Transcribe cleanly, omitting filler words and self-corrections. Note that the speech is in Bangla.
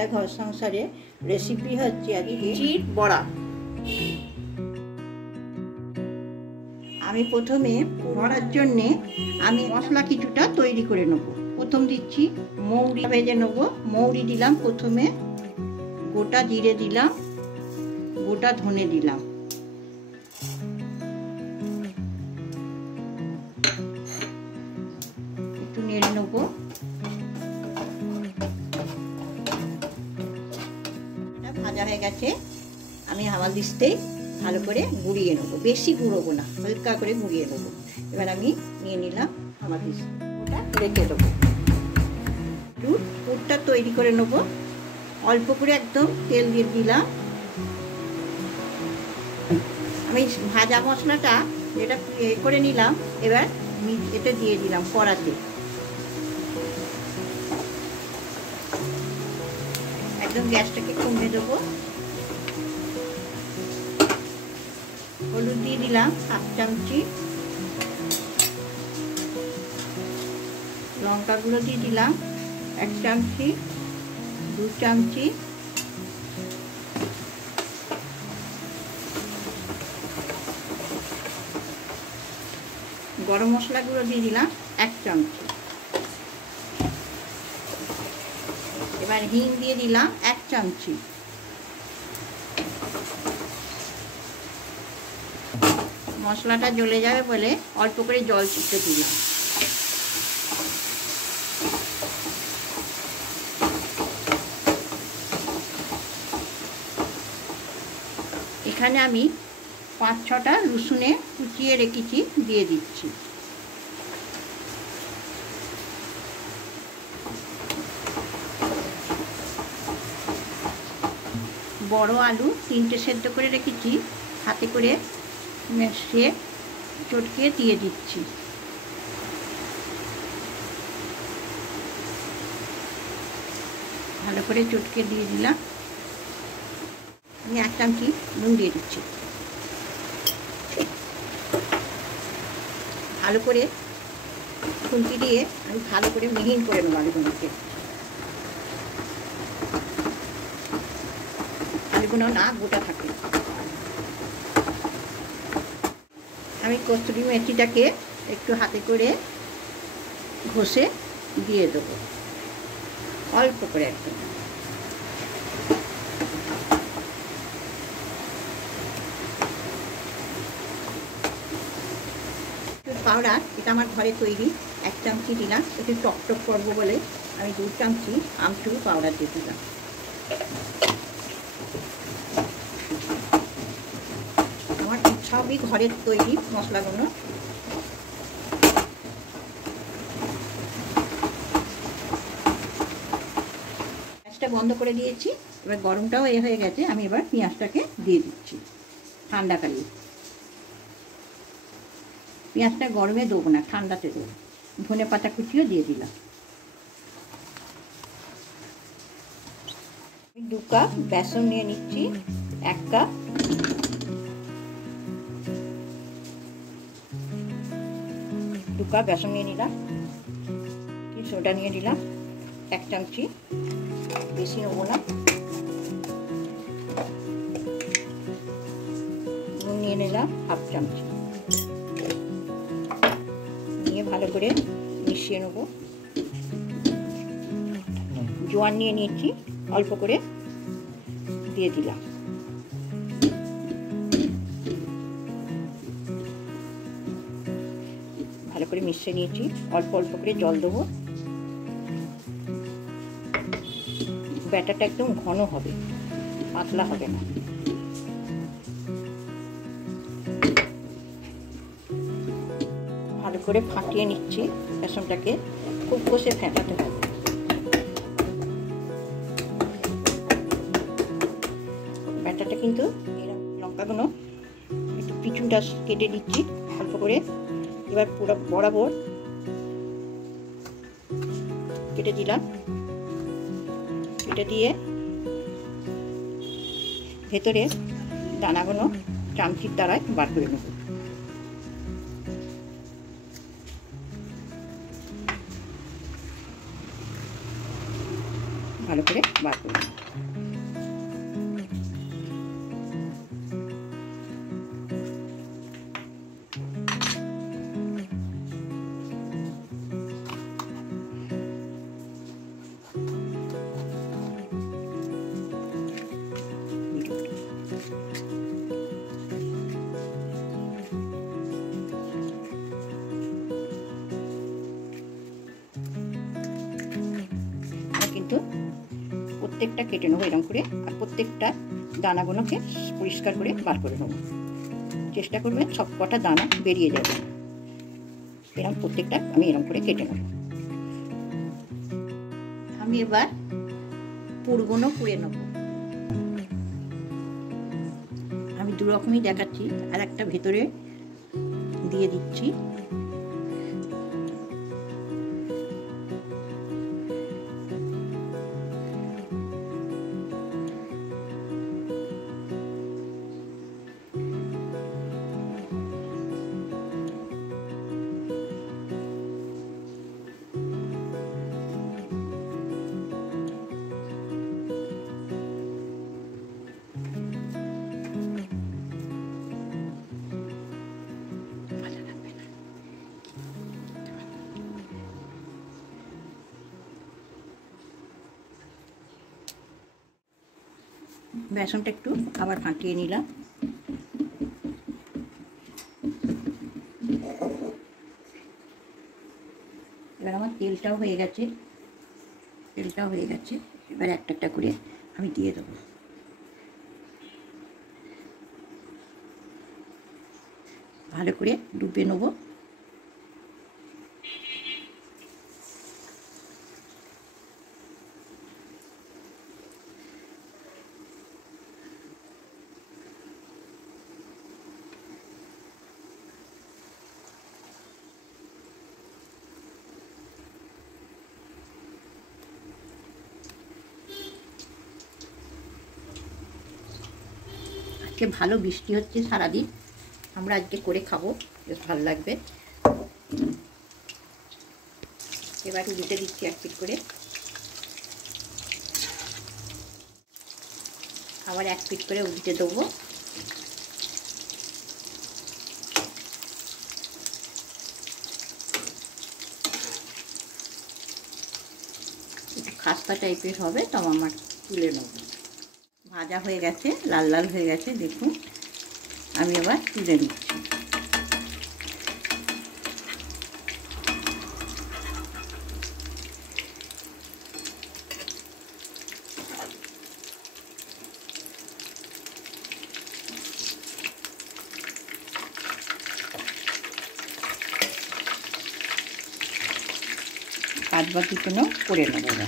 যায় ঘর সংসারে রেসিপি হচ্ছে আজকে চিট বড়া। আমি প্রথমে বড়ার জন্যে আমি মশলা কিছুটা তৈরি করে নেব। প্রথম দিচ্ছি মৌরি ভেজে নেব। মৌরি দিলাম, প্রথমে গোটা জিরে দিলাম, গোটা ধনে দিলাম, একটু নেড়ে নেব। ভাজা হয়ে গেছে, আমি হাওয়া দিস্তেই ভালো করে গুঁড়িয়ে নেবো, বেশি গুঁড়োবো না, হালকা করে গুঁড়িয়ে নেবো। এবার আমি নিয়ে নিলাম হাওয়া দিস্তে, ওটা রেখে দেবো। পুরটা তৈরি করে নেবো, অল্প করে একদম তেল দিয়ে দিলাম। আমি ভাজা মশলাটা যেটা করে নিলাম এবার এতে দিয়ে দিলাম কড়াতে, একদম গ্যাসটাকে কমিয়ে দেবো। হলুদ দিয়ে দিলাম 1 চামচি, লঙ্কা গুঁড়ো দিয়ে দিলাম 1 চামচি, 2 চামচি, গরম মশলা গুঁড়ো দিয়ে দিলাম 1 চামচি। এবার হিং দিয়ে দিলাম 1 চামচি। মশলাটা জ্বলে যাবে বলে অল্প করে জল ছিটে দিলাম। এখানে আমি 5-6টা রসুনে কুচিয়ে রেখেছি, দিয়ে দিচ্ছি। বড় আলু 3টে সেদ্ধ করে রেখেছি, হাতে করে মেশিয়ে চটকে দিয়ে দিচ্ছি। ভালো করে চটকে দিয়ে দিলাম। আমি 1 চামচি নুন দিয়ে দিচ্ছি। ভালো করে খুন্তি দিয়ে আমি ভালো করে মিহিন করে নেব আলুগুলোকে। আলুগুলো না গোটা থাকে। আমি কস্তুরি মেথিটাকে একটু হাতে করে ঘষে দিয়ে দেবো, অল্প করে একদম। পাউডার, এটা আমার ঘরে তৈরি, 1 চামচি দিলাম, একটু টকটক করবো বলে আমি 2 চামচি আমচুর পাউডার দিয়ে দিলাম। আমার সবই ঘরের তৈরি মশলাগুলো। গ্যাসটা বন্ধ করে দিয়েছি, এবার গরমটাও হয়ে গেছে। আমি এবার পেঁয়াজটাকে দিয়ে দিচ্ছি ঠান্ডাকালে। পেঁয়াজটা গরমে দেবো না, ঠান্ডাতে দেবো। ধনে পাতা কুচিও দিয়ে দিলাম। 2 কাপ বেসন নিয়ে নিচ্ছি, 1 কাপ। বেসন নিয়ে নিলাম, সোডা নিয়ে নিলাম 1 চামচি, বেশি নেবো না। নুন নিয়ে নিলাম 1/2 চামচি, নিয়ে ভালো করে মিশিয়ে নেব। জোয়ান নিয়ে নিয়েছি, অল্প করে দিয়ে দিলাম। ভালো করে মিশিয়ে নিয়েছি, অল্প অল্প করে জল দেবো। ব্যাটারটা একদম ঘন হবে, পাতলা হবে না। ভালো করে ফাটিয়ে নিচ্ছি বেসনটাকে, খুব কষে ফেটাতে হবে। ব্যাটারটা কিন্তু লঙ্কাগুলো একটু পিছুটা কেটে দিচ্ছি অল্প করে। এবার পুরো বরাবর কেটে দিলাম, কেটে দিয়ে ভেতরে দানাগুলো চামচির দ্বারাই বার করে নেব। ভালো করে বার করে নেব। কিন্তু প্রত্যেকটা কেটে নেবো এরকম করে, আর প্রত্যেকটা দানাগুলোকে পরিষ্কার করে বার করে নেবো। চেষ্টা করবেন সব কটা দানা বেরিয়ে যাবে। এরকম প্রত্যেকটা আমি এরকম করে কেটে নেব। আমি এবার পুরগুলো পুড়ে নেব। আমি দু রকমই দেখাচ্ছি, আর একটা ভেতরে দিয়ে দিচ্ছি। বেসনটা একটু আবার ফাটিয়ে নিলাম। এবার আমার তেলটাও হয়ে গেছে, এবার একটা একটা করে আমি দিয়ে দেবো। ভালো করে ডুবে নেবো। আজকে ভালো বৃষ্টি হচ্ছে সারাদিন, আমরা আজকে করে খাবো, বেশ ভালো লাগবে। এবার উল্টে দিচ্ছি এক পিঠ করে, আবার এক পিঠ করে উল্টে দেবো। একটু খাস্তা টাইপের হবে, তো আমার তুলে নেব। ভাজা হয়ে গেছে, লাল লাল হয়ে গেছে, দেখুন। আমি এবার তুলে নিচ্ছি। বাদ বাকিগুলো করে নেব।